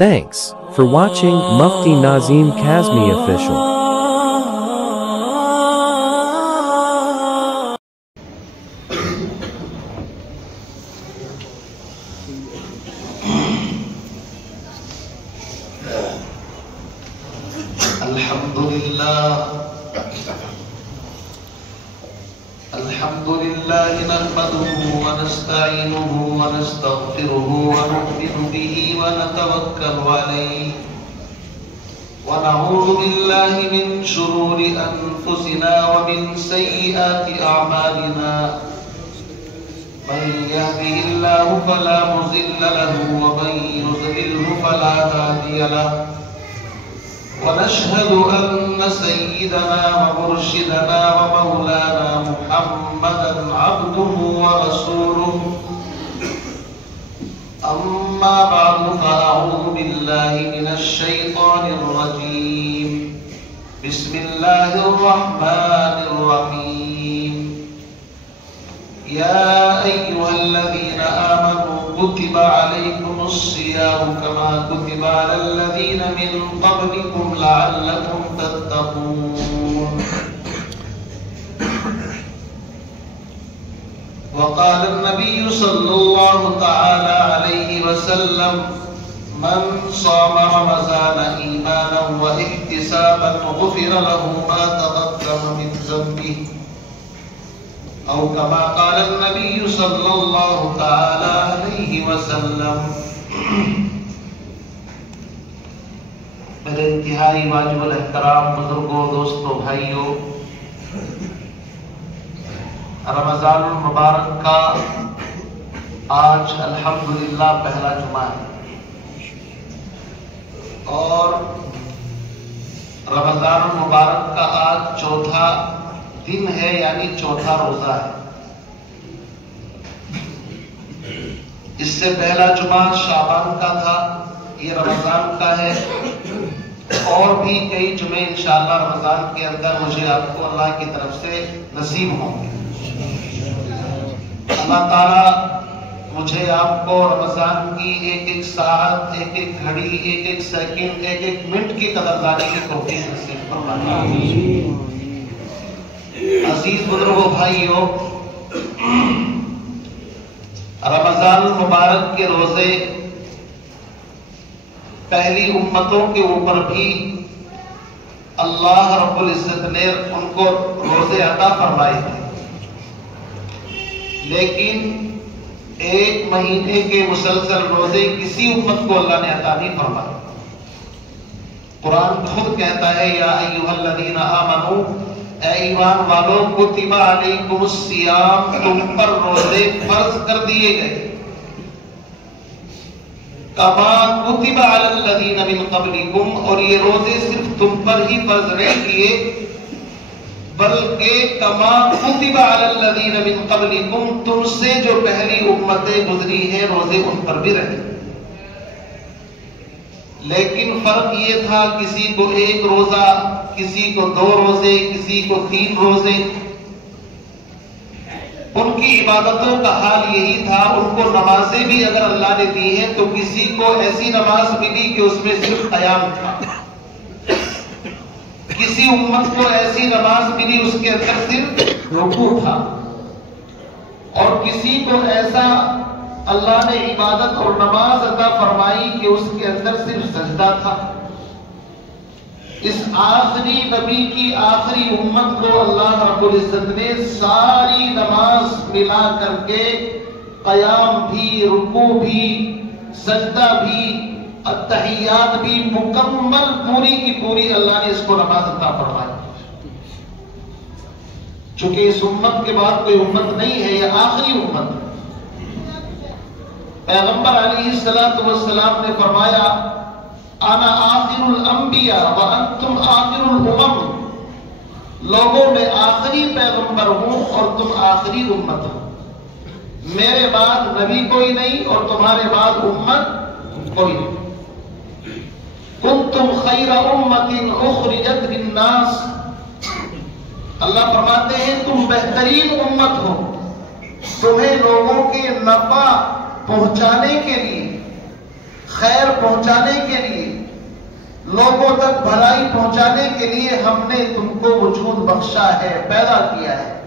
Thanks for watching Mufti Nazim Kazmi Official. الحمد لله نحمده ونستعينه ونستغفره ونؤمن به ونتوكل عليه ونعوذ بالله من شرور أنفسنا ومن سيئات أعمالنا من يهده الله فلا مضل له ومن يضلله فلا هادي له ونشهد أن سيدنا ومرشدنا ومولانا محمدا عبده ورسوله أما بعد فأعوذ بالله من الشيطان الرجيم بسم الله الرحمن الرحيم يا أيها الذين آمنوا كتب عليكم الصيام كما كتب على الذين من قبلكم لعلكم تتقون وقال النبي صلى الله تعالى عليه وسلم من صام رمضان إيمانا واحتسابا غفر له ما تقدم من ذنبه أو كما قال النبي صلى الله تعالى عليه وسلم. میرے انتہائی واجب الاحترام بزرگوں، دوستوں، بھائیوں، رمضان المبارک کا آج الحمدللہ پہلا جمعہ ہے اور رمضان المبارک کا آج چوتھا دن ہے، یعنی چوتھا روزہ ہے. اس سے پہلا جمعہ شعبان کا تھا، یہ رمضان کا ہے، اور بھی کئی جمعے انشاءاللہ رمضان کے اندر مجھے آپ کو اللہ کی طرف سے نصیب ہوں گے. اللہ تعالیٰ مجھے آپ کو رمضان کی ایک ایک ساعت، ایک ایک گھڑی، ایک ایک سیکنڈ، ایک ایک منٹ کی قدردانی کی توفیق نصیب فرمائے. عزیز بزرگوں، بھائیوں، رمضان المبارک کے روزے پہلی امتوں کے اوپر بھی اللہ رب العزت نے ان کو روزے عطا فرمائے تھے، لیکن ایک مہینے کے مسلسل روزے کسی امت کو اللہ نے عطا نہیں فرمائے. قرآن خود کہتا ہے یا ایھا الذین آمنوا، اے ایمان والو، کتب علیکم الصیام، تم پر روزے فرض کر دیے گئے، کما کتب علی الذین من قبلکم، اور یہ روزے صرف تم پر ہی فرض نہیں کیے بلکہ کما کتب علی الذین من قبلکم، تم سے جو پہلی امتیں گزری ہیں روزے ان پر بھی رہے. لیکن فرق یہ تھا کسی کو ایک روزہ، کسی کو 2 روزے، کسی کو 3 روزے. ان کی عبادتوں کا حال یہی تھا. ان کو نمازیں بھی اگر اللہ نے دی ہیں تو کسی کو ایسی نماز ملی کہ اس میں صرف قیام تھا، کسی امت کو ایسی نماز ملی اس کے اندر صرف رکوع تھا، اور کسی کو ایسا اللہ نے عبادت اور نماز عطا فرمائی کہ اس کے اندر صرف سجدہ تھا. اس آخری نبی کی آخری امت کو اللہ رب العزت نے ساری نماز ملا کر کے قیام بھی، رکوع بھی، سجدہ بھی، التحیات بھی مکمل پوری کی پوری اللہ نے اس کو نماز عطا فرمائی. چونکہ اس امت کے بعد کوئی امت نہیں ہے، یہ آخری امت ہے. پیغمبر علیہ السلام نے فرمایا انا آخر الانبیاء وانتم آخر الامم، لوگوں میں آخری پیغمبر ہوں اور تم آخری امت ہو. میرے بعد نبی کوئی نہیں اور تمہارے بعد امت کوئی نہیں. کنتم خیر امت اخرجت للناس، اللہ فرماتے ہیں تم بہترین امت ہو، تمہیں لوگوں کے نفع پہنچانے کے لیے، خیر پہنچانے کے لوگوں تک بھلائی پہنچانے کے لیے ہم نے تم کو وجود بخشا ہے، پیدا کیا ہے۔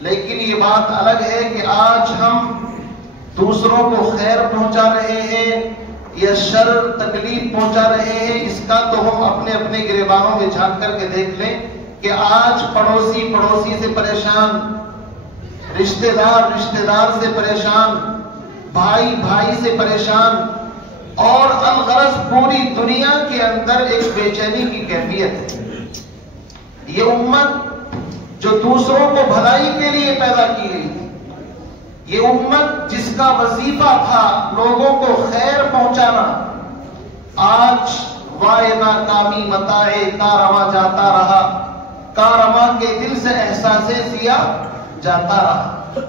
لیکن یہ بات الگ ہے کہ آج ہم دوسروں کو خیر پہنچا رہے ہیں یا شر تکلیف پہنچا رہے ہیں، اس کا تو ہم اپنے اپنے گریبانوں میں جھانک کر کے دیکھ لیں کہ آج پڑوسی سے پریشان، رشتہ دار سے پریشان، بھائی سے پریشان، اور الغرض پوری دنیا کے اندر ایک بے چینی کی کیفیت ہے۔ یہ امت جو دوسروں کو بھلائی کے لیے پیدا کی گئی تھی، یہ امت جس کا وظیفہ تھا لوگوں کو خیر پہنچانا، آج وائے ناکامی متاعے کارواں جاتا رہا، کارواں کے دل سے احساس سیاہ جاتا رہا۔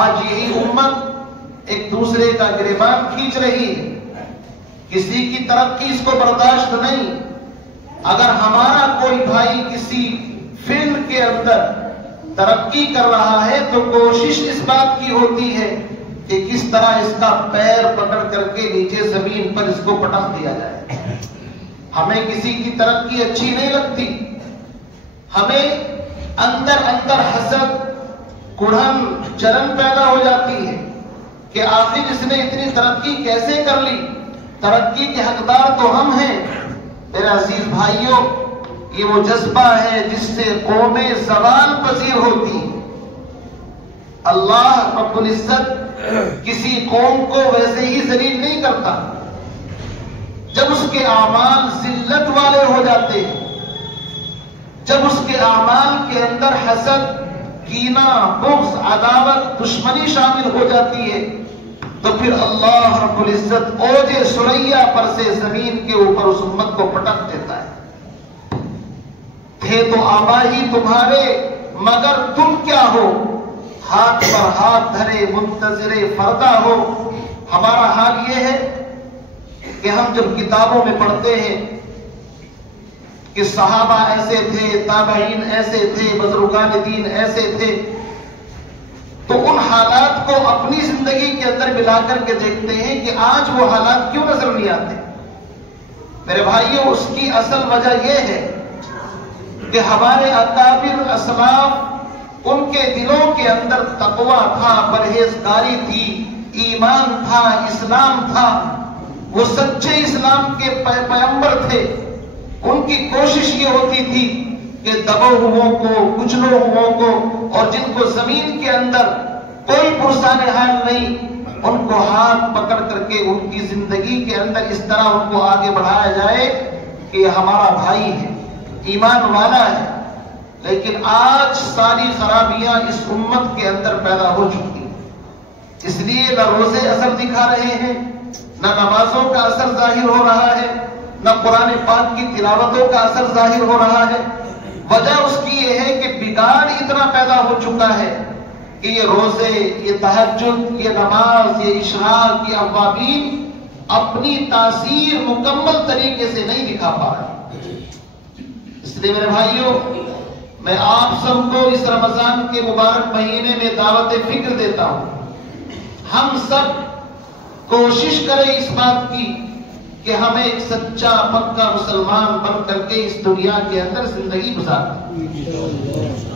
آج یہی امت ایک دوسرے کا گریبان کھینچ رہی ہے، کسی کی ترقی اس کو برداشت نہیں۔ اگر ہمارا کوئی بھائی کسی فیلڈ کے اندر ترقی کر رہا ہے تو کوشش اس بات کی ہوتی ہے کہ کس طرح اس کا پیر پکڑ کر کے نیچے زمین پر اس کو پٹک دیا جائے۔ ہمیں کسی کی ترقی اچھی نہیں لگتی، ہمیں اندر حسد، کڑھن، جلن پیدا ہو جاتی ہے کہ آخر اس نے اتنی ترقی کیسے کر لی، ترقی کے حقدار تو ہم ہیں۔ میرے عزیز بھائیوں، یہ وہ جذبہ ہے جس سے قومیں زوال پذیر ہوتی ہیں۔ اللہ رب العزت کسی قوم کو ویسے ہی ذلیل نہیں کرتا۔ جب اس کے اعمال ذلت والے ہو جاتے ہیں، جب اس کے اعمال کے اندر حسد، کینہ، بغض، عداوت، دشمنی شامل ہو جاتی ہے، تو پھر اللہ رب العزت اوج سریا پر سے زمین کے اوپر اس امت کو پٹک دیتا ہے۔ تھے تو آبا ہی تمہارے، مگر تم کیا ہو، ہاتھ پر ہاتھ دھرے منتظر فردا ہو۔ ہمارا حال یہ ہے کہ ہم جب کتابوں میں پڑھتے ہیں کہ صحابہ ایسے تھے، تابعین ایسے تھے، بزرگان دین ایسے تھے، تو ان حالات کو اپنی زندگی کے اندر ملا کر کے دیکھتے ہیں کہ آج وہ حالات کیوں نظر نہیں آتے۔ میرے بھائیوں، اس کی اصل وجہ یہ ہے کہ ہمارے اکابر اسلاف، ان کے دلوں کے اندر تقویٰ تھا، پرہیزگاری تھی، ایمان تھا، اسلام تھا، وہ سچے اسلام کے پیغمبر تھے۔ ان کی کوشش یہ ہوتی تھی کہ دبو ہووں کو، کچلو ہووں کو، اور جن کو زمین کے اندر کوئی پرسان حال نہیں، ان کو ہاتھ پکڑ کر کے ان کی زندگی کے اندر اس طرح ان کو آگے بڑھایا جائے کہ یہ ہمارا بھائی ہے، ایمان والا ہے۔ لیکن آج ساری خرابیاں اس امت کے اندر پیدا ہو چکی ہیں، اس لیے نہ روزے اثر دکھا رہے ہیں، نہ نمازوں کا اثر ظاہر ہو رہا ہے، نہ قرآن پاک کی تلاوتوں کا اثر ظاہر ہو رہا ہے۔ وجہ اس کی یہ ہے کہ بگاڑ اتنا پیدا ہو چکا ہے کہ یہ روزے، یہ تہجد، یہ نماز، یہ اشراق، یہ اوابین اپنی تاثیر مکمل طریقے سے نہیں دکھا پا رہے۔ اس لیے میرے بھائیوں، میں آپ سب کو اس رمضان کے مبارک مہینے میں دعوت فکر دیتا ہوں۔ ہم سب کوشش کریں اس بات کی کہ ہمیں ایک سچا پکا مسلمان بن کر کے اس دنیا کے اندر زندگی گزاریں۔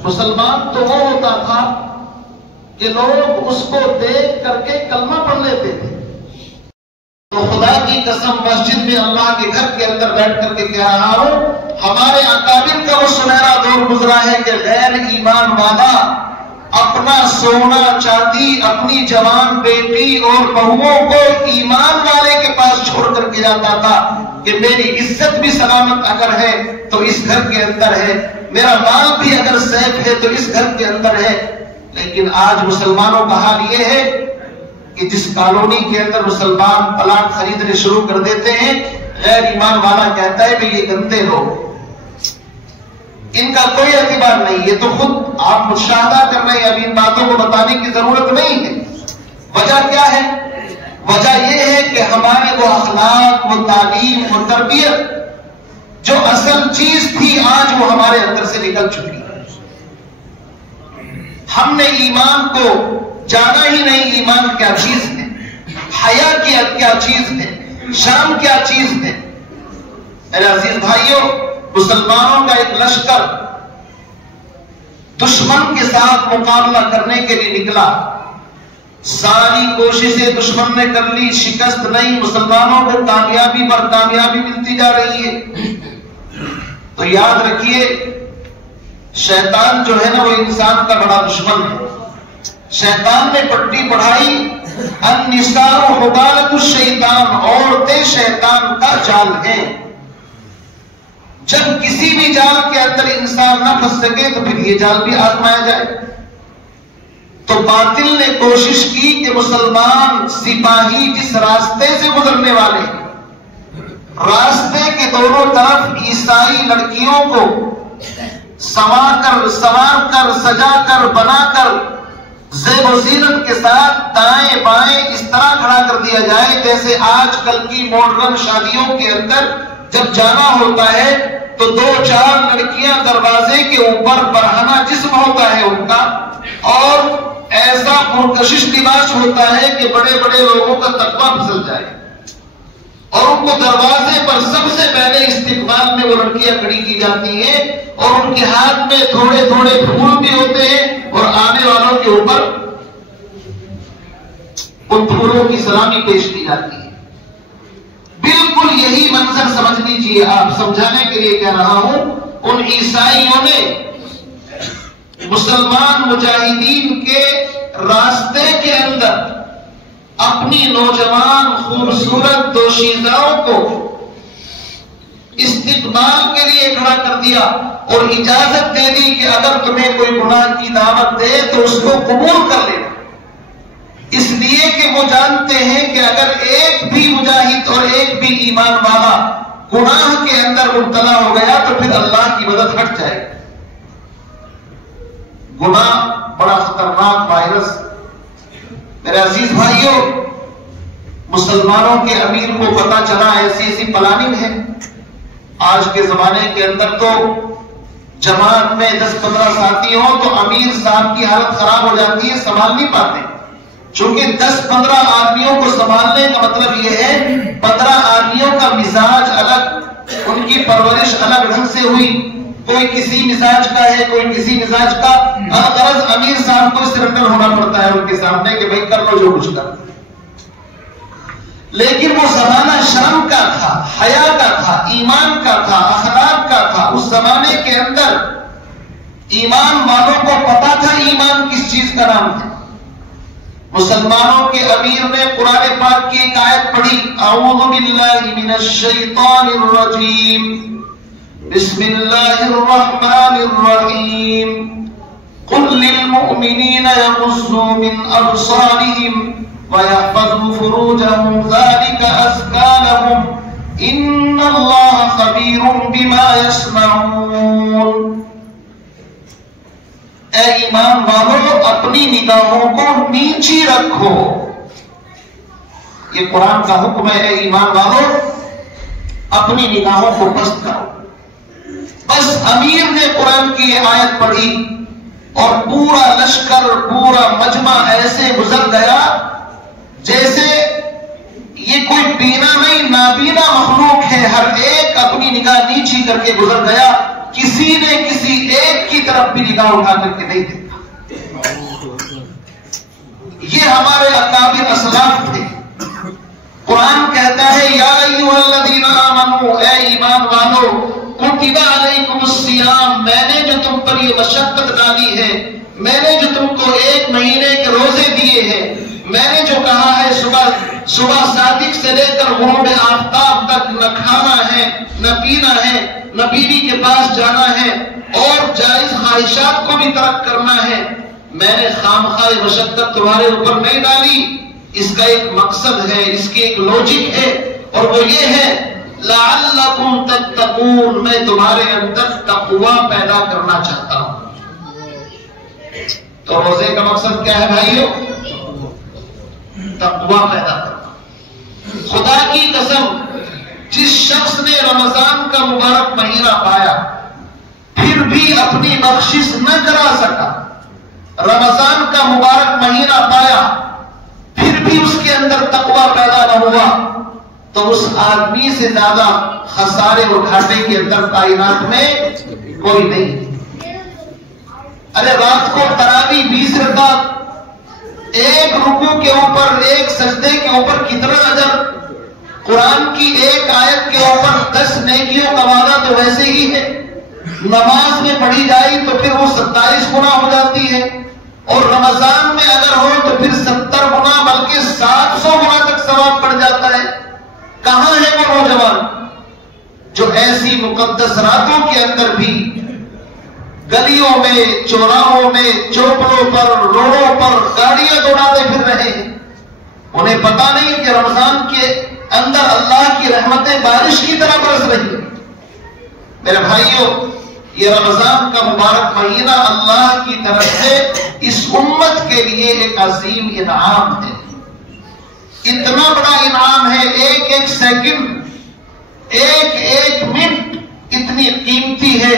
مسلمان تو وہ ہوتا تھا کہ لوگ اس کو دیکھ کر کے کلمہ پڑھ لیتے تھے۔ تو خدا کی قسم، مسجد میں اللہ کے گھر کے اندر بیٹھ کر کے کہہ رہا ہوں، ہمارے اکابر کا وہ سنہرا دور گزرا ہے کہ غیر ایمان والا اپنا سونا چاندی، اپنی جوان بیٹی اور بہوؤں کو ایمان والے کے پاس چھوڑ کر کے جاتا تھا کہ میری عزت بھی سلامت اگر ہے تو اس گھر کے اندر ہے، میرا مال بھی اگر سیف ہے تو اس گھر کے اندر ہے۔ لیکن آج مسلمانوں کا حال یہ ہے کہ جس کالونی کے اندر مسلمان پلاٹ خریدنے شروع کر دیتے ہیں، غیر ایمان والا کہتا ہے کہ یہ گندے لوگ، ان کا کوئی اعتبار نہیں۔ یہ تو خود آپ مشاہدہ کر رہے ہیں، اب ان باتوں کو بتانے کی ضرورت نہیں ہے۔ وجہ کیا ہے؟ وجہ یہ ہے کہ ہمارے وہ اخلاق، وہ تعلیم، وہ تربیت جو اصل چیز تھی، آج وہ ہمارے اندر سے نکل چکی ہے۔ ہم نے ایمان کو جانا ہی نہیں، ایمان کیا چیز ہے، حیا کیا چیز ہے، شرم کیا چیز ہے۔ میرے عزیز بھائیوں، مسلمانوں کا ایک لشکر دشمن کے ساتھ مقابلہ کرنے کے لیے نکلا. ساری کوششیں دشمن نے کر لی، شکست نہیں، مسلمانوں کو کامیابی پر کامیابی ملتی جا رہی ہے. تو یاد رکھیے، شیطان جو ہے نا وہ انسان کا بڑا دشمن ہے. شیطان نے پٹی پڑھائی، النساء حبالۃ الشیطان، عورتیں شیطان کا جال ہیں. جب کسی بھی جال کے اندر انسان نہ پھنس سکے تو پھر یہ جال بھی آزمایا جائے. تو باطل نے کوشش کی کہ مسلمان سپاہی جس راستے سے گزرنے والے راستے کے دونوں طرف عیسائی لڑکیوں کو سوار کر سجا کر بنا کر زیب و زینت کے ساتھ دائیں بائیں اس طرح کھڑا کر دیا جائے جیسے آج کل کی ماڈرن شادیوں کے اندر جب جانا ہوتا ہے تو 2-4 لڑکیاں دروازے کے اوپر برہنہ جسم ہوتا ہے ان کا، اور ایسا پرکشش لباس ہوتا ہے کہ بڑے بڑے لوگوں کا تقویٰ پھسل جائے، اور ان کو دروازے پر سب سے پہلے استقبال میں وہ لڑکیاں کھڑی کی جاتی ہیں، اور ان کے ہاتھ میں تھوڑے تھوڑے پھول بھی ہوتے ہیں، اور آنے والوں کے اوپر ان پھولوں کی سلامی پیش کی جاتی ہے. بالکل یہی منظر سمجھ لیجیے، آپ سمجھانے کے لیے کہہ رہا ہوں. ان عیسائیوں نے مسلمان مجاہدین کے راستے کے اندر اپنی نوجوان خوبصورت دوشیزاؤں کو استقبال کے لیے کھڑا کر دیا اور اجازت دے دی کہ اگر تمہیں کوئی گناہ کی دعوت دے تو اس کو قبول کر لینا. اس لیے کہ وہ جانتے ہیں کہ اگر ایک بھی مجاہد اور ایک بھی ایمان والا گناہ کے اندر مبتلا ہو گیا تو پھر اللہ کی مدد ہٹ جائے گی. گناہ بڑا خطرناک وائرس. میرے عزیز بھائیوں، مسلمانوں کے امیر کو پتا چلا ایسی پلاننگ ہے. آج کے زمانے کے اندر تو جماعت میں 10-15 ساتھی ہوں تو امیر صاحب کی حالت خراب ہو جاتی ہے، سنبھال نہیں پاتے. چونکہ 10-15 آدمیوں کو سنبھالنے کا مطلب یہ ہے 15 آدمیوں کا مزاج الگ، ان کی پرورش الگ ڈھنگ سے ہوئی، کوئی کسی مزاج کا ہے کوئی کسی مزاج کا. غرض امیر صاحب کو سرنڈر ہونا پڑتا ہے ان کے سامنے کہ بھائی کر لو جو کچھ کر. لیکن وہ زمانہ شرم کا تھا، حیا کا تھا، ایمان کا تھا، اخلاق کا تھا. اس زمانے کے اندر ایمان والوں کو پتا تھا ایمان کس چیز کا نام ہے. مسلمانوں کے امیر نے قرآن پاک کی ایک آیت پڑھی، اعوذ باللہ من الشیطان الرجیم، بسم اللہ الرحمن الرحیم، قل للمؤمنین یغضوا من ابصارهم وَيَحْفَظُوا فُرُوجَهُمْ ذَلِكَ أَزْكَىٰ لَهُمْ إِنَّ اللَّهَ خَبِيرٌ بِمَا يَصْنَعُونَ. اے ایمان والو، اپنی نگاہوں کو نیچی رکھو. یہ قرآن کا حکم ہے. اے ایمان والو، اپنی نگاہوں کو پست کرو. بس امیر نے قرآن کی یہ آیت پڑھی اور پورا لشکر، پورا مجمع ایسے گزر گیا جیسے یہ کوئی بینا نہیں نابینا مخلوق ہے. ہر ایک اپنی نگاہ نیچی کر کے گزر گیا. کسی نے کسی ایک کی طرف بھی نگاہ اٹھا کر کے نہیں دیکھا. یہ ہمارے اکابر اسلاف تھے. قرآن کہتا ہے یا ایھا الذین آمنوا، اے ایمان والو، کتب علیکم الصیام، میں نے جو تم پر یہ مشقت ڈالی ہے، میں نے جو تم کو 1 مہینے کے روزے دیے ہیں، میں نے جو کہا ہے صبح صادق سے لے کر غروب آفتاب تک نہ کھانا ہے نہ پینا ہے نہ بیوی کے پاس جانا ہے اور جائز خواہشات کو بھی ترک کرنا ہے، میں نے خامخواہ مشقت تمہارے اوپر نہیں ڈالی. اس کا ایک مقصد ہے، اس کی ایک لوجک ہے، اور وہ یہ ہے لعلکم تتقون، میں تمہارے اندر تقوی پیدا کرنا چاہتا ہوں. تو روزے کا مقصد کیا ہے بھائیو؟ تقوی پیدا کرنا. خدا کی قسم، جس شخص نے رمضان کا مبارک مہینہ پایا پھر بھی اپنی بخشش نہ کرا سکا، رمضان کا مبارک مہینہ پایا پھر بھی اس کے اندر تقوی پیدا نہ ہوا، تو اس آدمی سے زیادہ خسارے اور گھاٹے کے اندر کائنات میں کوئی نہیں۔ ارے رات کو تراویح 20 رکعت، ایک رکوع کے اوپر ایک سجدے کے اوپر کتنا اجر، قرآن کی ایک آیت کے اوپر 10 نیکیوں کا وعدہ تو ویسے ہی ہے، نماز میں پڑھی جائے تو پھر وہ 27 گنا ہو جاتی ہے، اور رمضان میں اگر ہو تو پھر 70 گنا بلکہ 700 گنا تک ثواب پڑ جاتا ہے۔ کہاں ہے وہ نوجوان جو ایسی مقدس راتوں کے اندر بھی گلیوں میں، چوراہوں میں، چوپڑوں پر، روڈوں پر گاڑیاں دوڑاتے پھر رہے ہیں؟ انہیں پتا نہیں کہ رمضان کے اندر اللہ کی رحمتیں بارش کی طرح برس رہی ہیں۔ میرے بھائیوں، یہ رمضان کا مبارک مہینہ اللہ کی طرف سے اس امت کے لیے ایک عظیم انعام ہے، اتنا بڑا انعام ہے۔ ایک ایک سیکنڈ، ایک ایک منٹ اتنی قیمتی ہے۔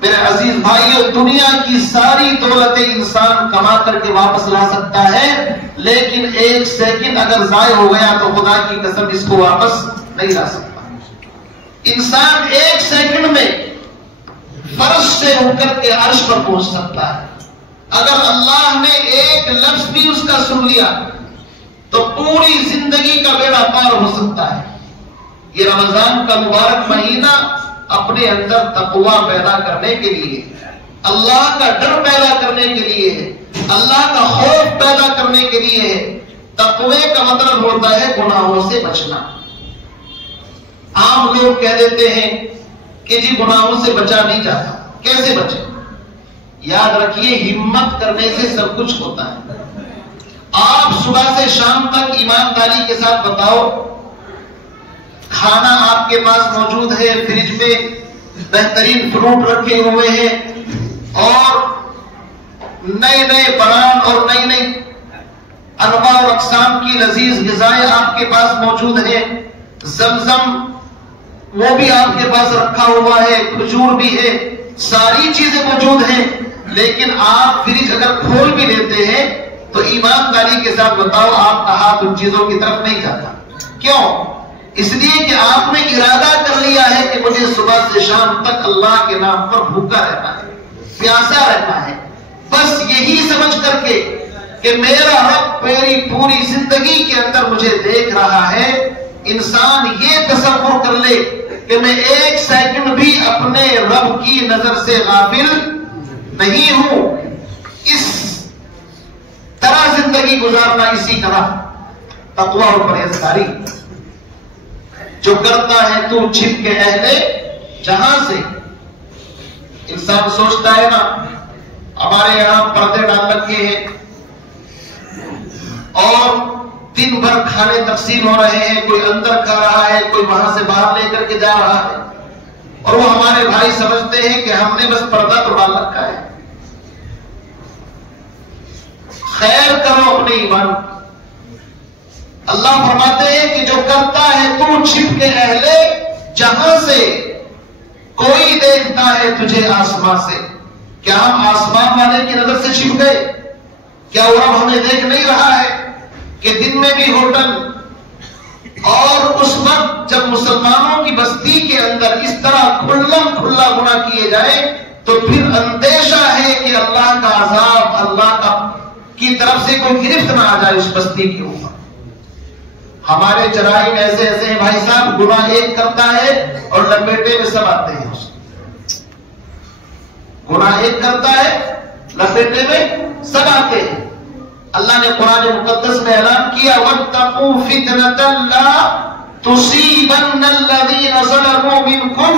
میرے عزیز بھائیوں، دنیا کی ساری دولتیں انسان کما کر کے واپس لا سکتا ہے، لیکن ایک سیکنڈ اگر ضائع ہو گیا تو خدا کی قسم اس کو واپس نہیں لا سکتا۔ انسان ایک سیکنڈ میں فرش سے اٹھ کر کے عرش پر پہنچ سکتا ہے۔ اگر اللہ نے ایک لفظ بھی اس کا سن لیا تو پوری زندگی کا بیڑا پار ہو سکتا ہے۔ یہ رمضان کا مبارک مہینہ اپنے اندر تقوی پیدا کرنے کے لیے، اللہ کا ڈر پیدا کرنے کے لیے، اللہ کا خوف پیدا کرنے کے لیے۔ تقوی کا مطلب ہوتا ہے گناہوں سے بچنا۔ عام لوگ کہہ دیتے ہیں کہ جی گناہوں سے بچا نہیں جاتا، کیسے بچے؟ یاد رکھیے، ہمت کرنے سے سب کچھ ہوتا ہے۔ آپ صبح سے شام تک ایمانداری کے ساتھ بتاؤ، کھانا آپ کے پاس موجود ہے، فریج میں بہترین فروٹ رکھے ہوئے ہیں، اور نئے نئے برانڈ اور نئی نئی انواع اور اقسام کی لذیذ غذائیں آپ کے پاس موجود ہیں، زمزم وہ بھی آپ کے پاس رکھا ہوا ہے، کھجور بھی ہے، ساری چیزیں موجود ہیں، لیکن آپ فریج اگر کھول بھی لیتے ہیں تو ایمانداری کے ساتھ بتاؤ آپ کا ہاتھ ان چیزوں کی طرف نہیں جاتا۔ کیوں؟ اس لیے کہ آپ نے ارادہ کر لیا ہے کہ مجھے صبح سے شام تک اللہ کے نام پر بھوکا رہنا ہے، پیاسا رہنا ہے، بس یہی سمجھ کر کے کہ میرا رب میری پوری زندگی کے اندر مجھے دیکھ رہا ہے۔ انسان یہ تصور کر لے کہ میں ایک سیکنڈ بھی اپنے رب کی نظر سے غافل نہیں ہوں، اس طرح زندگی گزارنا، اسی طرح تقوی اور پرہیزگاری۔ جو کرتا ہے تو چھپ کے اہل جہاں سے۔ انسان سوچتا ہے نا، ہمارے یہاں پردے ڈال رکھے ہیں اور دن بھر کھانے تقسیم ہو رہے ہیں، کوئی اندر کھا رہا ہے، کوئی وہاں سے باہر لے کر کے جا رہا ہے، اور وہ ہمارے بھائی سمجھتے ہیں کہ ہم نے بس پردہ تو ڈال رکھا ہے۔ خیر کرو اپنے ایمان۔ اللہ فرماتے ہیں کہ جو کرتا ہے تو چھپ کے اہل جہاں سے، کوئی دیکھتا ہے تجھے آسمان سے۔ کیا ہم آسمان والے کی نظر سے چھپ گئے؟ کیا وہ رب ہمیں دیکھ نہیں رہا ہے کہ دن میں بھی ہوٹل، اور اس وقت جب مسلمانوں کی بستی کے اندر اس طرح کھلم کھلا گناہ کیے جائے تو پھر اندیشہ ہے کہ اللہ کا عذاب اللہ کی طرف سے کوئی گرفت نہ آ جائے اس بستی کے اوپر۔ ہمارے جرائم ایسے ایسے ہیں بھائی صاحب، گناہ ایک کرتا ہے اور لپیٹے میں سب آتے ہیں اس گناہ ایک کرتا ہے، لپیٹے میں سب آتے ہیں۔ اللہ نے قرآن مقدس میں اعلان کیا وَاتَّقُوا فِتْنَةً لَا تُصِيبَنَّ الَّذِينَ ظَلَمُوا مِنْكُمْ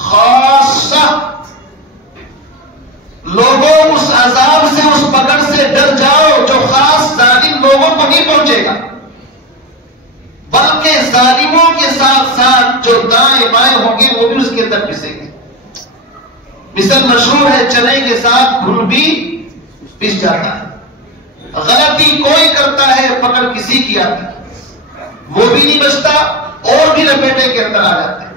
خَاصَّةً۔ لوگوں اس عذاب سے، اس پکڑ سے ڈر جاؤ جو خاص ظالم لوگوں کو نہیں پہنچے گا، بلکہ ظالموں کے ساتھ ساتھ جو دائیں بائیں ہوں گے وہ بھی اس کے اندر پسیں گے۔ مثل مشہور ہے، چنے کے ساتھ گھن بھی پس جاتا ہے۔ غلطی کوئی کرتا ہے، پکڑ کسی کی آتی ہے، وہ بھی نہیں بچتا اور بھی لپیٹے کے اندر آ جاتے ہیں۔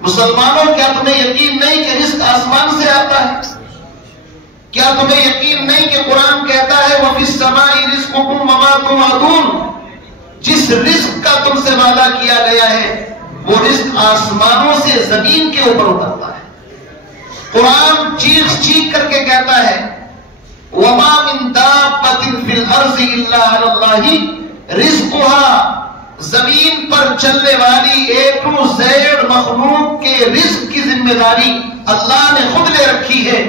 مسلمانوں، کیا تمہیں یقین نہیں کہ رزق آسمان سے آتا ہے؟ کیا تمہیں یقین نہیں کہ قرآن کہتا ہے وَفِي السَّمَاءِ رِزْقُكُمْ وَمَا تُوعَدُونَ؟ جس رزق کا تم سے وعدہ کیا گیا ہے وہ رزق آسمانوں سے زمین کے اوپر اترتا ہے. قرآن چیخ چیخ کر کے کہتا ہے وَمَا مِن دَابَّةٍ فِي الْأَرْضِ إِلَّا عَلَى اللَّهِ رِزْقُهَا. زمین پر چلنے والی A to Z مخلوق کے رزق کی ذمہ داری اللہ نے خود لے رکھی ہے،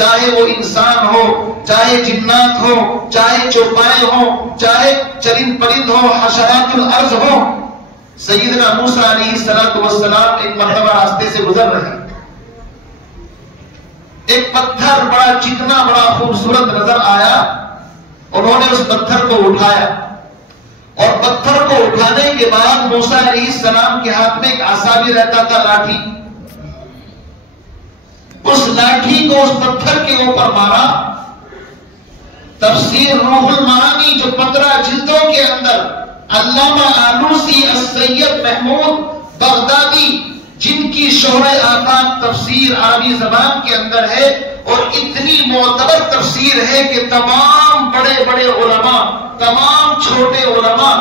چاہے وہ انسان ہو، چاہے جنات ہو، چاہے چوپائے ہو، چاہے چرند پرند ہو، حشرات الارض ہو. سیدنا موسیٰ علیہ السلام ایک مرتبہ راستے سے گزر رہے، ایک پتھر بڑا چکنا بڑا خوبصورت نظر آیا. انہوں نے اس پتھر کو اٹھایا اور پتھر کو اٹھانے کے بعد موسیٰ علیہ السلام کے ہاتھ میں ایک عصا بھی رہتا تھا، لاٹھی. اس لاٹھی کو اس پتھر کے اوپر مارا. تفسیر روح المعانی جو 15 جلدوں کے اندر علامہ آلوسی السید محمود بغدادی جن کی شہرہ آفاق تفسیر عربی زبان کے اندر ہے اور اتنی معتبر تفسیر ہے کہ تمام بڑے بڑے علماء، تمام چھوٹے علماء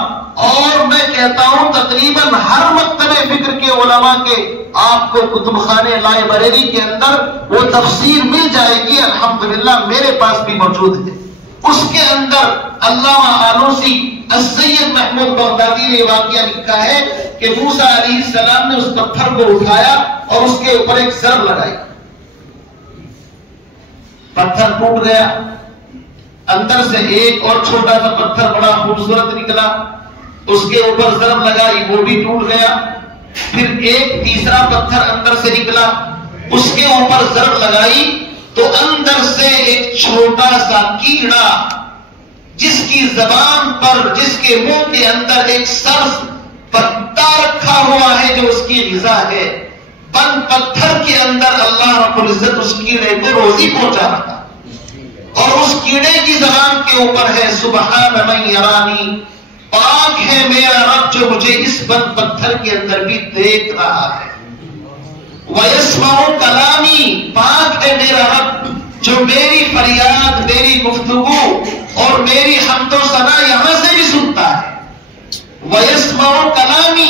اور میں کہتا ہوں تقریباً ہر مکتب فکر کے علماء کے آپ کو کتب خانے لائبریری کے اندر وہ تفسیر مل جائے گی. الحمدللہ میرے پاس بھی موجود ہے. اس کے اندر علامہ آلوسی السید محمود بغدادی نے واقعہ لکھا ہے کہ موسیٰ علیہ السلام نے اس پتھر کو اٹھایا اور اس کے اوپر ایک ضرب لگائی. پتھر ٹوٹ گیا، اندر سے ایک اور چھوٹا سا پتھر بڑا خوبصورت نکلا، اس کے اوپر ضرب لگائی، وہ بھی ٹوٹ گیا. پھر ایک تیسرا پتھر اندر سے نکلا، اس کے اوپر ضرب لگائی تو اندر سے ایک چھوٹا سا کیڑا جس کی زبان پر، جس کے منہ کے اندر ایک سبز پتا رکھا ہوا ہے جو اس کی غذا ہے، بند پتھر کے اندر اللہ رب العزت اس کیڑے کو روزی پہنچا رہا اور اس کیڑے کی زبان کے اوپر ہے سبحان من یرانی، پاک ہے میرا رب جو مجھے اس بند پتھر کے اندر بھی دیکھ رہا ہے. وَيَسْمَعُ کلامی، پاک ہے میرا رب جو میری فریاد، میری گفتگو اور میری حمد و ثنا یہاں سے بھی سنتا ہے. وَيَسْمَعُ کلامی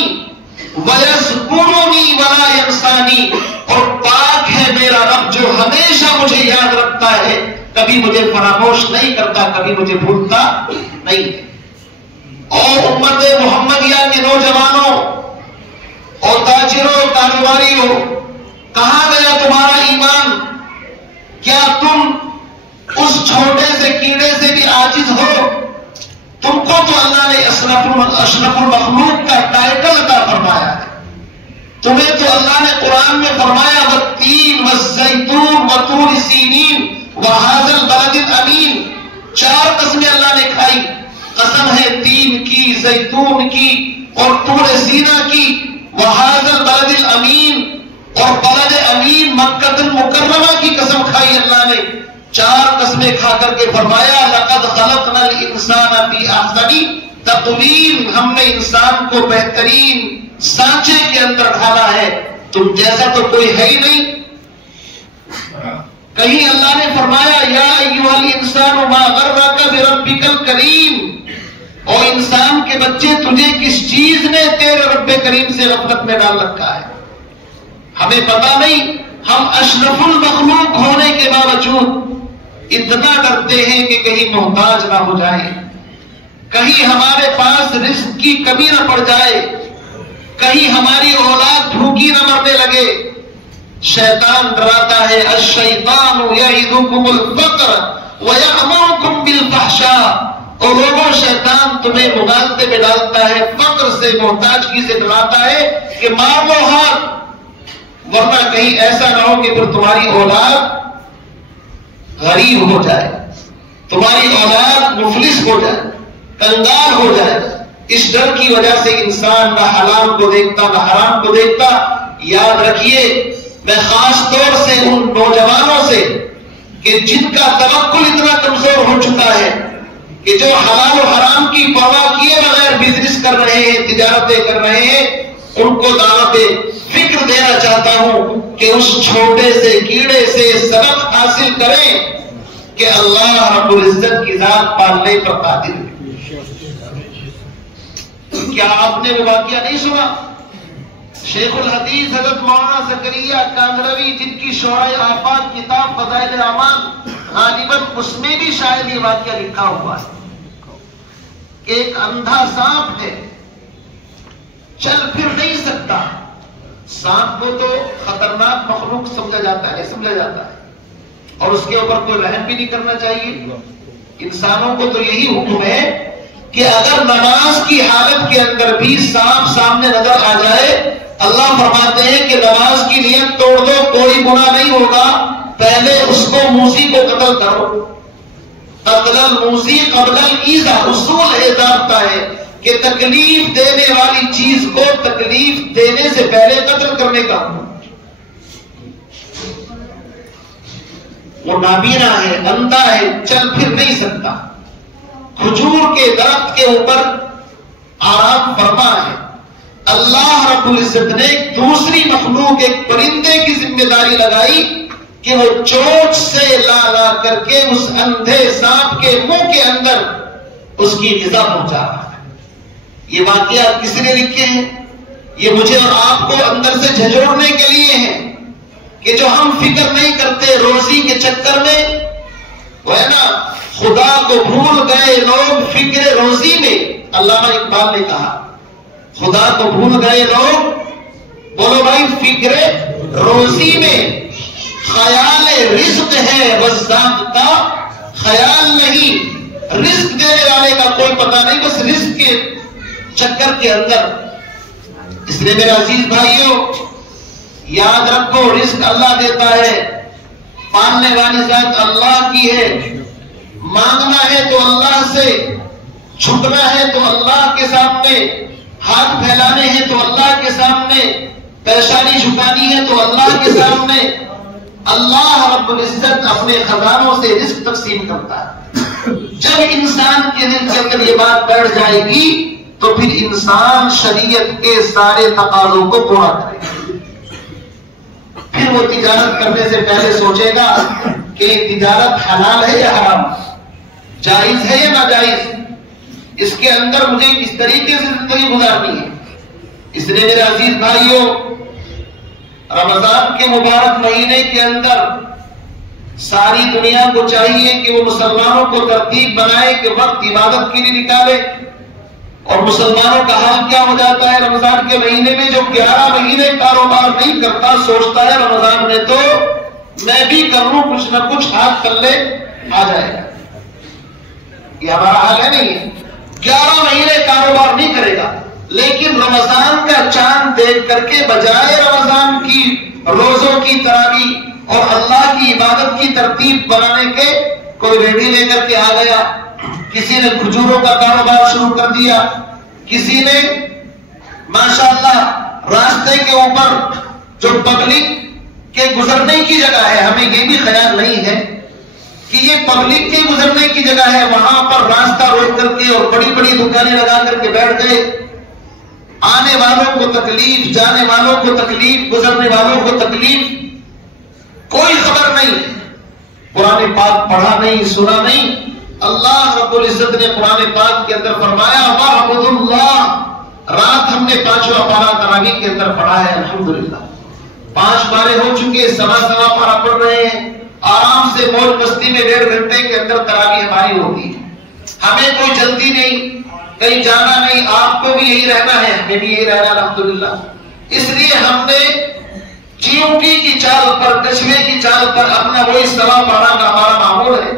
وَيَذْكُرُنِي وَلَا يَنْسَانِي، اور پاک ہے میرا رب جو ہمیشہ مجھے یاد رکھتا ہے، کبھی مجھے فراموش نہیں کرتا، کبھی مجھے بھولتا نہیں. اور امت محمدیہ کے نوجوانوں اور تاجروں کاروباریوں، کہاں گیا تمہارا ایمان؟ کیا تم اس چھوٹے سے کیڑے سے بھی عاجز ہو؟ تم کو تو اللہ نے اشرف المخلوق کا ٹائٹل عطا فرمایا ہے. تمہیں تو اللہ نے قرآن میں فرمایا والتین والزیتون وطور سینین وہذا البلد الامین، 4 قسمیں اللہ نے کھائی. قسم ہے تین کی، زیتون کی اور طور سینا کی، وہذا البلد الامین اور بلد امین مکہ المکرمہ کی قسم کھائی اللہ نے. 4 قسمیں کھا کر کے فرمایا لقد خلقنا الانسان فی احسن تقویم، ہم نے انسان کو بہترین سانچے کے اندر ڈھالا ہے، تم جیسا تو کوئی ہے ہی نہیں. کہیں اللہ نے فرمایا یا ایھا الانسان ما غرک بربک الکریم، اور انسان کے بچے تجھے کس چیز نے تیرے رب کریم سے غفلت میں ڈال رکھا ہے؟ ہمیں پتا نہیں، ہم اشرف المخلوق ہونے کے باوجود اتنا ڈرتے ہیں کہ کہیں محتاج نہ ہو جائے، کہیں ہمارے پاس رزق کی کمی نہ پڑ جائے، کہیں ہماری اولاد بھوکی نہ مرنے لگے. شیطان ڈراتا ہے الشیطان یعدکم الفقر ویأمرکم بالفحشاء، اور لوگوں شیطان تمہیں مغالطے میں ڈالتا ہے، فقر سے، محتاجگی سے ڈراتا ہے کہ مار لو ہاتھ، ورنہ کہیں ایسا نہ ہو کہ پھر تمہاری اولاد غریب ہو جائے، تمہاری اولاد مفلس ہو جائے، کنگال ہو جائے. اس ڈر کی وجہ سے انسان نہ حلال کو دیکھتا نہ حرام کو دیکھتا. یاد رکھیے، میں خاص طور سے ان نوجوانوں سے کہ جن کا توکل اتنا کمزور ہو چکا ہے کہ جو حلال و حرام کی پرواہ کیے بغیر بزنس کر رہے ہیں، تجارتیں کر رہے ہیں، ان کو دعوت فکر دینا چاہتا ہوں کہ اس چھوٹے سے کیڑے سے سبق حاصل کریں کہ اللہ رب العزت کی ذات پالنے پر قادر ہے. کیا آپ نے وہ واقعہ نہیں سنا؟ شیخ الحدیث حضرت مولانا زکریا کانگروی، جن کی شعراء آفاق کتاب فضائل اعمال غالباً اس میں بھی شاید یہ واقعہ لکھا ہوا ہے کہ ایک اندھا سانپ ہے، چل پھر نہیں سکتا. سانپ کو تو خطرناک مخلوق سمجھا جاتا ہے اور اس کے اوپر کوئی رحم بھی نہیں کرنا چاہیے. انسانوں کو تو یہی حکم ہے کہ اگر نماز کی حالت کے اندر بھی سانپ سامنے نظر آ جائے، اللہ فرماتے ہیں کہ نماز کی نیت توڑ دو، کوئی گناہ نہیں ہوگا، پہلے اس کو موذی کو قتل کرو. قتل الموذی قبل الایذا، اصول ہے، ضابطہ ہے کہ تکلیف دینے والی چیز کو تکلیف دینے سے پہلے قتل کرنے کا. وہ نابینا ہے، اندھا ہے، چل پھر نہیں سکتا. کھجور کے درخت کے اوپر آرام فرما ہے. اللہ رب العزت نے ایک دوسری مخلوق، ایک پرندے کی ذمہ داری لگائی کہ وہ چونچ سے لا کر کے اس اندھے سانپ کے منہ کے اندر اس کی غذا پہنچا رہا ہے. یہ واقعات کس نے لکھے ہیں؟ یہ مجھے اور آپ کو اندر سے جھنجھوڑنے کے لیے ہیں کہ جو ہم فکر نہیں کرتے روزی کے چکر میں، وہ ہے نا، خدا کو بھول گئے لوگ فکر روزی میں. علامہ اقبال نے کہا خدا کو بھول گئے لوگ، بولو بھائی، فکر روزی میں. خیال رزق ہے بس ضابطہ خیال نہیں. رزق دینے والے کا کوئی پتہ نہیں، بس رزق کے چکر کے اندر. اس لیے میرے عزیز بھائیوں، یاد رکھو، رزق اللہ دیتا ہے، پالنے والی ذات اللہ کی ہے. مانگنا ہے تو اللہ سے، چھپنا ہے تو اللہ کے سامنے، ہاتھ پھیلانے ہیں تو اللہ کے سامنے، پیشانی جھکانی ہے تو اللہ کے سامنے. اللہ رب العزت اپنے خزانوں سے رزق تقسیم کرتا ہے. جب انسان کے دل کے اندر یہ بات بیٹھ جائے گی تو پھر انسان شریعت کے سارے تقاضوں کو پورا کرے گا. پھر وہ تجارت کرنے سے پہلے سوچے گا کہ تجارت حلال ہے یا حرام، جائز ہے یا ناجائز، اس کے اندر مجھے کس طریقے سے زندگی گزارنی ہے. اس لیے میرے عزیز بھائیوں، رمضان کے مبارک مہینے کے اندر ساری دنیا کو چاہیے کہ وہ مسلمانوں کو ترتیب بنائے کہ وقت عبادت کے لیے نکالے. اور مسلمانوں کا حال کیا ہو جاتا ہے رمضان کے مہینے میں؟ جو 11 مہینے کاروبار نہیں کرتا، سوچتا ہے رمضان میں تو میں بھی کر لوں، کچھ نہ کچھ ہاتھ کر لے آ جائے گا. یہ ہمارا حال ہے نہیں؟ 11 مہینے کاروبار نہیں کرے گا، لیکن رمضان کا چاند دیکھ کر کے بجائے رمضان کی روزوں کی تراویح اور اللہ کی عبادت کی ترتیب بنانے کے، کوئی ریڈی لے کر کے آ گیا، کسی نے کھجوروں کا کاروبار شروع کر دیا، کسی نے ماشاءاللہ راستے کے اوپر جو پبلک کے گزرنے کی جگہ ہے، ہمیں یہ بھی خیال نہیں ہے کہ یہ پبلک کے گزرنے کی جگہ ہے، وہاں پر راستہ روک کر کے اور بڑی بڑی دکانیں لگا کر کے بیٹھ گئے. آنے والوں کو تکلیف، جانے والوں کو تکلیف، گزرنے والوں کو تکلیف، کوئی خبر نہیں. قرآن پاک پڑھا نہیں، سنا نہیں. اللہ رب العزت نے قرآن پاک کے اندر فرمایا وَاعْبُدُوا اللَّهَ. رات ہم نے 5واں پارہ تراویح کے اندر پڑھا ہے، الحمدللہ 5 پارے ہو چکے، سوا پارہ پڑھ رہے ہیں. آرام سے موج مستی میں 1.5 گھنٹے کے اندر تراویح ہماری ہوتی ہے. ہمیں کوئی جلدی نہیں، کہیں جانا نہیں. آپ کو بھی یہی رہنا ہے، ہمیں بھی یہی رہنا الحمدللہ. اس لیے ہم نے چیونٹی کی چال پر، کچھوے کی چال پر اپنا وہی سوا پارہ کا ہمارا معمول ہے.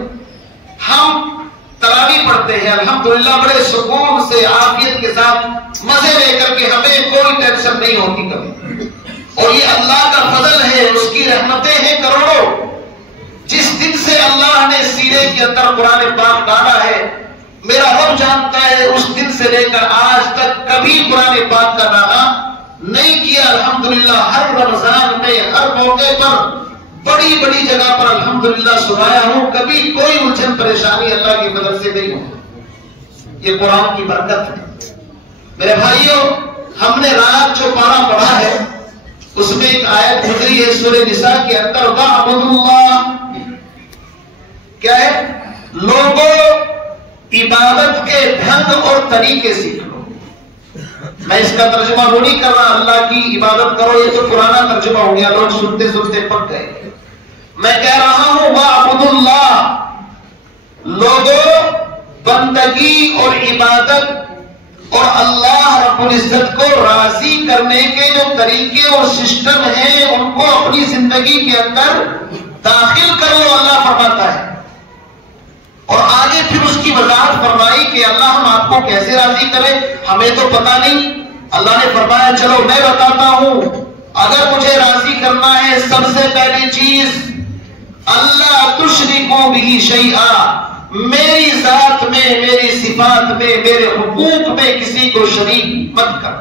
ہم تراویح پڑھتے ہیں الحمدللہ بڑے سکون سے، عافیت کے ساتھ، مزے لے کر کے. ہمیں کوئی ٹینشن نہیں ہوتی کبھی. اور یہ اللہ کا فضل ہے، اس کی رحمتیں ہیں کروڑوں. جس دن سے اللہ نے سینے کے اندر قرآن پاک ڈالا ہے، میرا رب جانتا ہے، اس دن سے لے کر آج تک کبھی قرآن پاک کا نانا نہیں کیا. الحمدللہ ہر رمضان میں، ہر موقع پر، بڑی بڑی جگہ پر الحمدللہ سنایا ہوں. کبھی کوئی الجھن پریشانی اللہ کی مدد سے نہیں ہوئی. یہ قرآن کی برکت ہے. میرے بھائیوں، ہم نے رات جو پارہ پڑھا ہے اس میں ایک آیت گزری ہے سورہ نساء کے اندر وَاعْبُدُوا اللَّهَ. کیا ہے؟ لوگوں عبادت کے ڈھنگ اور طریقے سیکھ لو. میں اس کا ترجمہ وہ نہیں کر رہا اللہ کی عبادت کرو، یہ تو پرانا ترجمہ ہو گیا، لوگ سنتے سنتے پک گئے۔ میں کہہ رہا ہوں وَاعْبُدُوا اللَّهَ، لوگوں بندگی اور عبادت اور اللہ رب العزت کو راضی کرنے کے جو طریقے اور سسٹم ہیں ان کو اپنی زندگی کے اندر داخل کرو، اللہ فرماتا ہے۔ اور آگے پھر اس کی وضاحت فرمائی کہ اللہ ہم آپ کو کیسے راضی کریں، ہمیں تو پتہ نہیں۔ اللہ نے فرمایا چلو میں بتاتا ہوں، اگر مجھے راضی کرنا ہے سب سے پہلی چیز اللہ تشرکوا بہ شیئا، میری ذات میں، میری صفات میں، میرے حقوق میں کسی کو شریک مت کر۔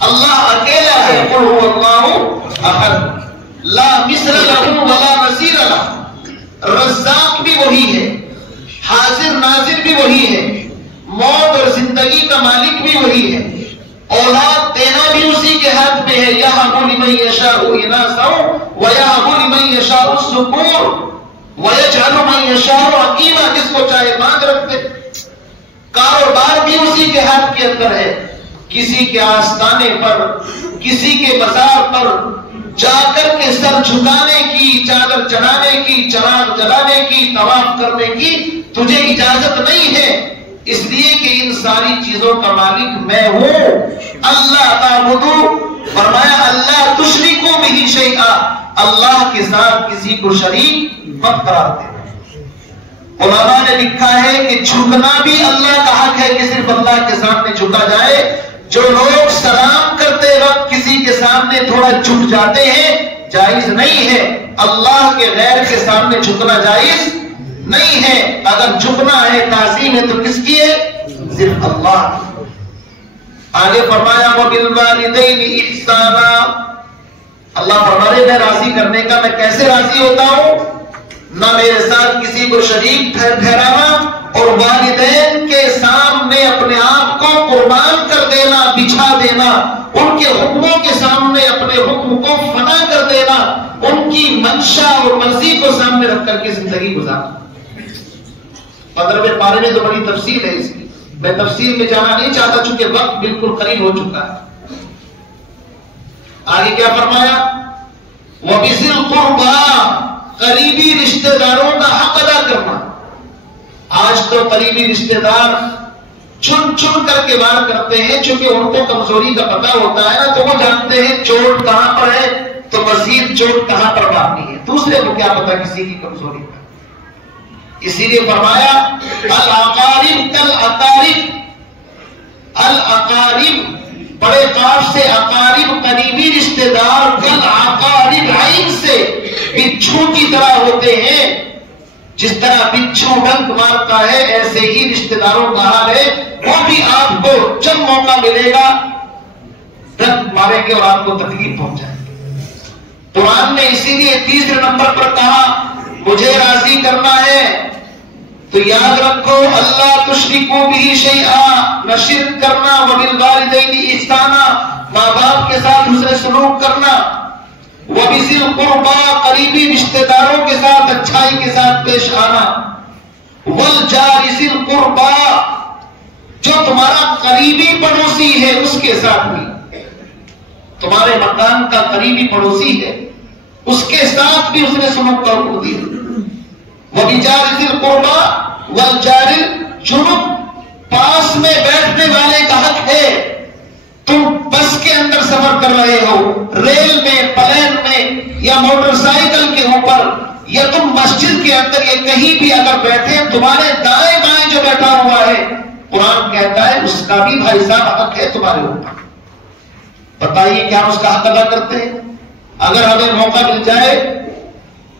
اللہ اکیلا ہے، قل هو اللہ احد لا مثل له ولا نظیر له، رزاق بھی وہی ہے، حاضر ناظر بھی وہی ہے، موت اور زندگی کا مالک بھی وہی ہے، اولاد دینا بھی اسی کے ہاتھ میں ہے، یہب لمن یشاء اناثا ویہب لمن یشاء الذکور ویجعل من یشاء عقیما، جس کو چاہے مانگ رکھ دے۔ کاروبار بھی اسی کے ہاتھ کے اندر ہے، کسی کے آستانے پر، کسی کے مزار پر جا کر کے سر جھکانے کی، چادر چڑھانے کی، چراغ جلانے کی، طواف کرنے کی تجھے اجازت نہیں ہے، اس لیے کہ ان ساری چیزوں کا مالک میں ہوں۔ اللہ تعبدوا، فرمایا اللہ تشرکوا بہ شیئا، اللہ کے ساتھ کسی کو شریک مت قرار دے۔ علماء نے لکھا ہے کہ جھکنا بھی اللہ کا حق ہے کہ صرف اللہ کے سامنے جھکا جائے۔ جو لوگ سلام کرتے وقت کسی کے سامنے تھوڑا جھک جاتے ہیں جائز نہیں ہے، اللہ کے غیر کے سامنے جھکنا جائز نہیں ہے۔ اگر جھکنا ہے تعظیم ہے تو کس کی ہے؟ صرف اللہ۔ آگے فرمایا وَبِالْوَالِدَيْنِ إِحْسَانًا، اللہ فرما رہے میں راضی کرنے کا میں کیسے راضی ہوتا ہوں؟ نہ میرے ساتھ کسی کو شریک ٹھہرانا اور والدین کے سامنے اپنے آپ کو قربان کر دینا، بچھا دینا، ان کے حکموں کے سامنے اپنے حکم کو فنا کر دینا، ان کی منشا اور مرضی کو سامنے رکھ کر کے زندگی گزارنا۔ 15ویں پارے میں تو بڑی تفصیل ہے اس کی، میں تفصیل میں جانا نہیں چاہتا چونکہ وقت بالکل قریب ہو چکا ہے۔ آگے کیا فرمایا؟ وَبِذِي الْقُرْبَىٰ، قریبی رشتہ داروں کا حق ادا کرنا۔ آج تو قریبی رشتہ دار چن چن کر کے وار کرتے ہیں، چونکہ ان کو کمزوری کا پتہ ہوتا ہے نا، تو وہ جانتے ہیں چوٹ کہاں پر ہے تو مزید چوٹ کہاں پر مارنی ہے، دوسرے کو کیا پتا کسی کی کمزوری کا۔ اسی لیے فرمایا الاقارب کالاقارب، الاقارب بڑے قاف سے اقارب قریبی رشتہ دار، کالاقارب عین سے بچھو کی طرح ہوتے ہیں، جس طرح بچھو ڈنک مارتا ہے ایسے ہی رشتہ داروں کا حال ہے، وہ بھی آپ کو جب موقع ملے گا ڈنک ماریں گے اور آپ کو تکلیف پہنچائیں گے۔ قرآن نے اسی لیے تیسرے نمبر پر کہا مجھے راضی کرنا ہے تو یاد رکھو اللہ تشرکوا بہ شیئا، نہ شرک کرنا، وبالوالدین احسانا، ماں باپ کے ساتھ حسن سلوک کرنا، وبذی القربیٰ قریبی رشتہ داروں کے ساتھ اچھائی کے ساتھ پیش آنا، والجار ذی القربیٰ جو تمہارا قریبی پڑوسی ہے اس کے ساتھ بھی، تمہارے مکان کا قریبی پڑوسی ہے اس کے ساتھ بھی حسن سلوک کا حکم دیا۔ وبجار ذی القربیٰ والجار الجنب، پاس میں بیٹھنے والے کا حق ہے۔ تم بس کے اندر سفر کر رہے ہو، ریل میں، پلین میں یا موٹر سائیکل کے اوپر، یا تم مسجد کے اندر یا کہیں بھی اگر بیٹھے، تمہارے دائیں بائیں جو بیٹھا ہوا ہے قرآن کہتا ہے اس کا بھی بھائی صاحب حق ہے تمہارے اوپر۔ بتائیے کیا اس کا حق ادا کرتے ہیں؟ اگر ہمیں موقع مل جائے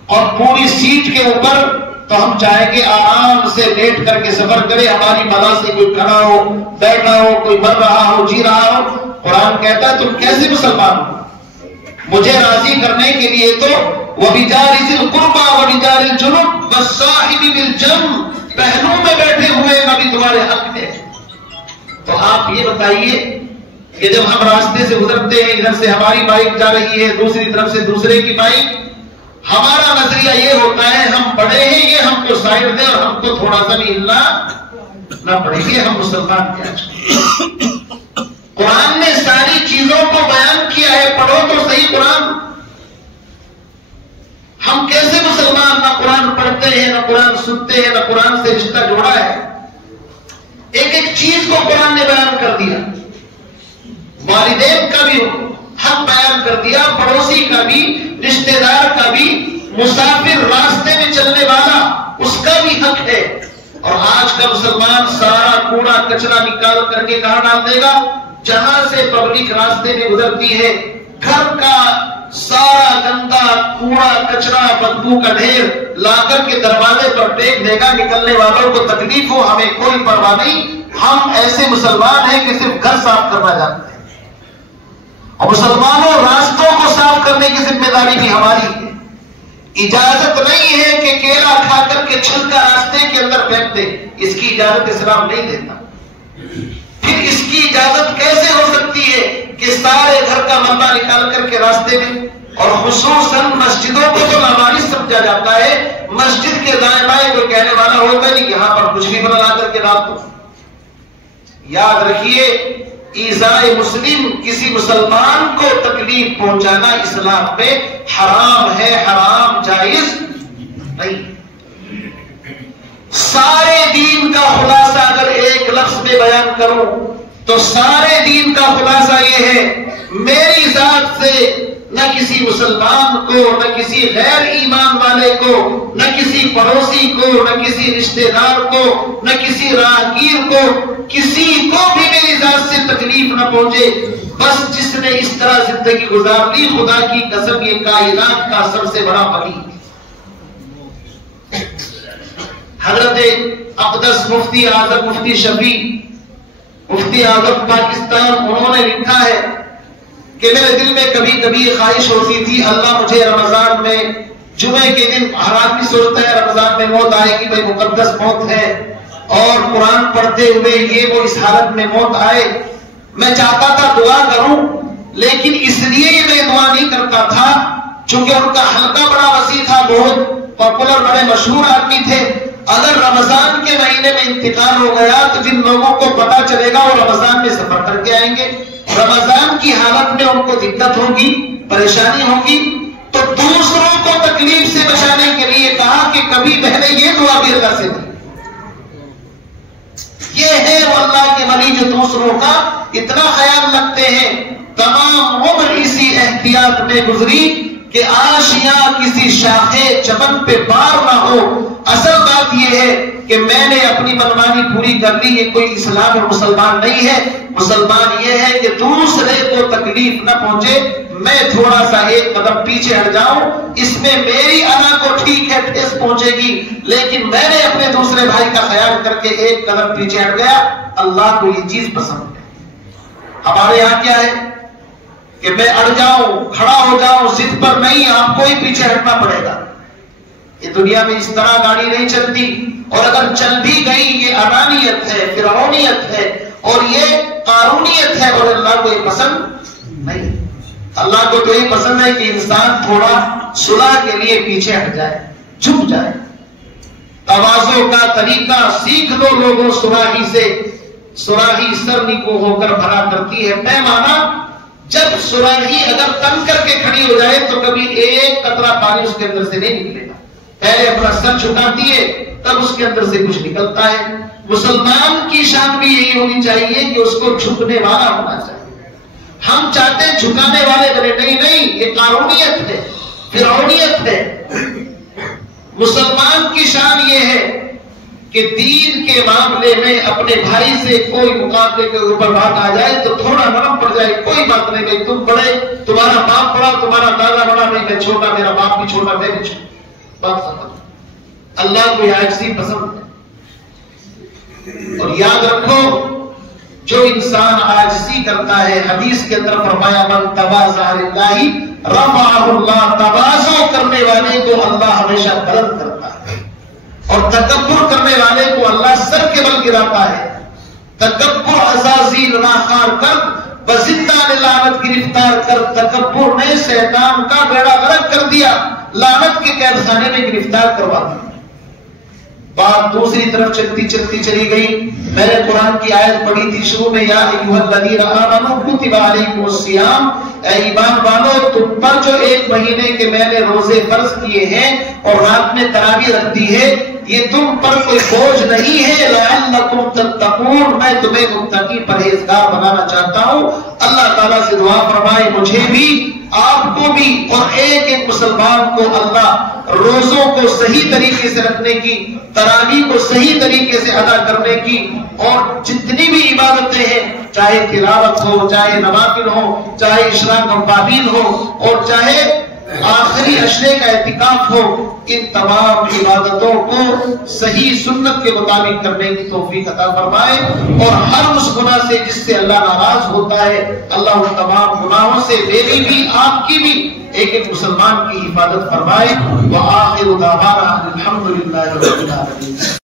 اور پوری سیٹ کے اوپر تو ہم چاہیں گے آرام سے لیٹ کر کے سفر کرے، ہماری ملا سے کوئی کھڑا ہو، بیٹھا ہو، کوئی مر رہا ہو، جی رہا ہو۔ قرآن کہتا ہے تم کیسے مسلمان ہو؟ مجھے راضی کرنے کے لیے تو وَبِجَارِ ذِي الْقُرْبَىٰ وَبِجَارِ الْجُنُبِ وَالصَّاحِبِ بِالْجَنبِ، پہلو میں بیٹھے ہوئے کا بھی تمہارے حق ہے۔ تو آپ یہ بتائیے کہ جب ہم راستے سے گزرتے ہیں، ادھر سے ہماری بائک جا رہی ہے، دوسری طرف سے دوسرے کی بائک، ہمارا نظریہ یہ ہوتا ہے ہم بڑے ہیں، یہ ہم کو سائڈ دیں اور ہم کو تھوڑا سا بھی ہلنا نہ پڑھیں. ہم مسلمان کیا؟ قرآن نے ساری چیزوں کو بیان کیا ہے، پڑھو تو صحیح قرآن. ہم کیسے مسلمان نہ قرآن پڑھتے ہیں، نہ قرآن سنتے ہیں، نہ قرآن سے رشتہ جوڑا ہے. ایک ایک چیز کو قرآن نے بیان کر دیا. والدین کا بھی حق بیان کر دیا، پڑوسی کا بھی، رشتہ دار کا بھی، مسافر راستے میں چلنے والا اس کا بھی حق ہے. اور آج کا مسلمان سارا کوڑا کچرا نکال کر کے کہاں ڈال دے گا؟ جہاں سے پبلک راستے میں گزرتی ہے، گھر کا سارا گندا کوڑا کچرا بدبو کا ڈھیر لا کر کے دروازے پر پھینک دے گا. نکلنے والوں کو تکلیف ہو، ہمیں کوئی پرواہ نہیں. ہم ایسے مسلمان ہیں کہ صرف گھر صاف کرنا جانتے ہیں، اور مسلمانوں راستوں کو صاف کرنے کی ذمہ داری بھی ہماری ہے. اجازت نہیں ہے کہ کیلا کھا کر کے چھلکا راستے کے اندر پھینک دے، اس کی اجازت اسلام نہیں دیتا. پھر اس کی اجازت کیسے ہو سکتی ہے کہ سارے گھر کا ملبہ نکال کر کے راستے میں؟ اور خصوصاً مسجدوں کو تو لامارس سمجھا جاتا ہے. مسجد کے دائیں بائیں کوئی کہنے والا ہوتا نہیں کہ یہاں پر کچھ بھی بنا کر کے ڈال دو. یاد رکھیے، ایذائے مسلم، کسی مسلمان کو تکلیف پہنچانا اسلام میں حرام ہے، حرام، جائز نہیں. سارے دین کا خلاصہ اگر ایک لفظ میں بیان کروں تو سارے دین کا خلاصہ یہ ہے، میری ذات سے نہ کسی مسلمان کو، نہ کسی غیر ایمان والے کو، نہ کسی پڑوسی کو، نہ کسی رشتہ دار کو، نہ کسی راہگیر کو، کسی کو بھی میری ذات سے تکلیف نہ پہنچے. بس جس نے اس طرح زندگی گزار لی، خدا کی قسم یہ کائنات کا سب سے بڑا ولی. حضرت اقدس مفتی اعظم مفتی شفیع مفتی اعظم پاکستان، انہوں نے لکھا ہے کہ میرے دل میں کبھی کبھی خواہش ہوتی تھی اللہ مجھے رمضان میں جمعے کے دن، ہر آدمی سوچتا ہے رمضان میں موت آئے گی، بھائی مقدس موت ہے اور قرآن پڑھتے ہوئے یہ وہ اس حالت میں موت آئے. میں چاہتا تھا دعا کروں، لیکن اس لیے میں دعا نہیں کرتا تھا چونکہ ان کا حلقہ بڑا وسیع تھا، بہت پاپولر، بڑے مشہور آدمی تھے. اگر رمضان کے مہینے میں انتقال ہو گیا تو جن لوگوں کو پتا چلے گا وہ رمضان میں سفر کر کے آئیں گے، رمضان کی حالت میں ان کو دقت ہوگی، پریشانی ہوگی. تو دوسروں کو تکلیف سے بچانے کے لیے کہا کہ کبھی پہلے یہ دعا بھی اللہ سے دی. یہ ہے وہ اللہ کے ولی جو دوسروں کا اتنا خیال رکھتے ہیں. تمام عمر اسی احتیاط میں گزری کہ آشیاں کسی شاخے چمن پہ بار نہ ہو. اصل بات یہ ہے کہ میں نے اپنی منمانی پوری کر لی. یہ کوئی اسلام اور مسلمان نہیں ہے. مسلمان یہ ہے کہ دوسرے کو تکلیف نہ پہنچے، میں تھوڑا سا ایک قدم پیچھے ہٹ جاؤں، اس میں میری انا کو ٹھیک ہے ٹھیس پہنچے گی، لیکن میں نے اپنے دوسرے بھائی کا خیال کر کے ایک قدم پیچھے ہٹ گیا. اللہ کو یہ چیز پسند ہے. ہمارے یہاں کیا ہے کہ میں اڑ جاؤں، کھڑا ہو جاؤں، ضد پر نہیں، آپ کو ہی پیچھے ہٹنا پڑے گا. یہ دنیا میں اس طرح گاڑی نہیں چلتی، اور اگر چل بھی گئی یہ انانیت ہے، فرعونیت ہے، اور یہ قارونیت ہے، اور اللہ کو یہ پسند نہیں. اللہ کو تو یہ پسند ہے کہ انسان تھوڑا صلح کے لیے پیچھے ہٹ جائے، جھک جائے. تواضع کا طریقہ سیکھ لو لوگوں صراحی سے. صراحی سرنی کو ہو کر بھرا کرتی ہے پیمانہ. جب صراحی اگر تن کر کے کھڑی ہو جائے تو کبھی ایک قطرہ پانی اس کے اندر سے نہیں نکلے گا. پہلے اپنا سر جھکاتی ہے تب اس کے اندر سے کچھ نکلتا ہے. مسلمان کی شان بھی یہی ہونی چاہیے کہ اس کو جھکنے والا ہونا چاہیے. ہم چاہتے ہیں جھکانے والے بنے، نہیں، یہ قارونیت ہے، فرعونیت ہے. مسلمان کی شان یہ ہے کہ دین کے معاملے میں اپنے بھائی سے کوئی مقابلے کے اوپر بات آ جائے تو تھوڑا نرم پڑ جائے، کوئی بات نہیں، بھائی تم بڑے، تمہارا باپ بڑا، تمہارا دادا بڑا، نہیں میں چھوٹا، میرا باپ بھی چھوٹا، میں بھی چھوٹا. بات ختم. اللہ کو عاجزی پسند ہے. اور یاد رکھو جو انسان عاجزی کرتا ہے، حدیث کے اندر فرمایا من تواضع للہ رفعہ اللہ، تواضع کرنے والے کو اللہ ہمیشہ بلند کرتا ہے، اور تکبر کرنے والے کو اللہ سر کے بل گراتا ہے. تکبر عزازیل ناخار کر، بزندان لعنت گرفتار کر. تکبر نے شیطان کا بیڑا غرق کر دیا، لعنت کے قید خانے میں گرفتار کروا دیا. بات دوسری طرف چلتی چلتی چلی گئی. میں نے قرآن کی آیت پڑھی تھی شروع میں، یا ایھا الذین آمنوا کتب علیکم الصیام، اے ایمان والو تم پر جو ایک مہینے کے میں نے روزے فرض کیے ہیں اور رات میں تراویح رکھ دی ہے، یہ تم پر کوئی بوجھ نہیں ہے، لعلکم تتقون، میں تمہیں متقی پرہیزگار بنانا چاہتا ہوں. اللہ تعالیٰ سے دعا فرمائے مجھے بھی، آپ کو بھی، اور ایک ایک مسلمان کو اللہ روزوں کو صحیح طریقے سے رکھنے کی، تراویح کو صحیح طریقے سے ادا کرنے کی، اور جتنی بھی عبادتیں ہیں، چاہے تلاوت ہو، چاہے نوافل ہو، چاہے اشراق اوابین ہو، اور چاہے آخری عشرے کا اعتکاف ہو، ان تمام عبادتوں کو صحیح سنت کے مطابق کرنے کی توفیق عطا فرمائے، اور ہر اس گناہ سے جس سے اللہ ناراض ہوتا ہے، اللہ ان تمام گناہوں سے میری بھی آپ کی بھی ایک ایک مسلمان کی حفاظت فرمائے. وآخر دعوانا الحمدللہ رب العالمین.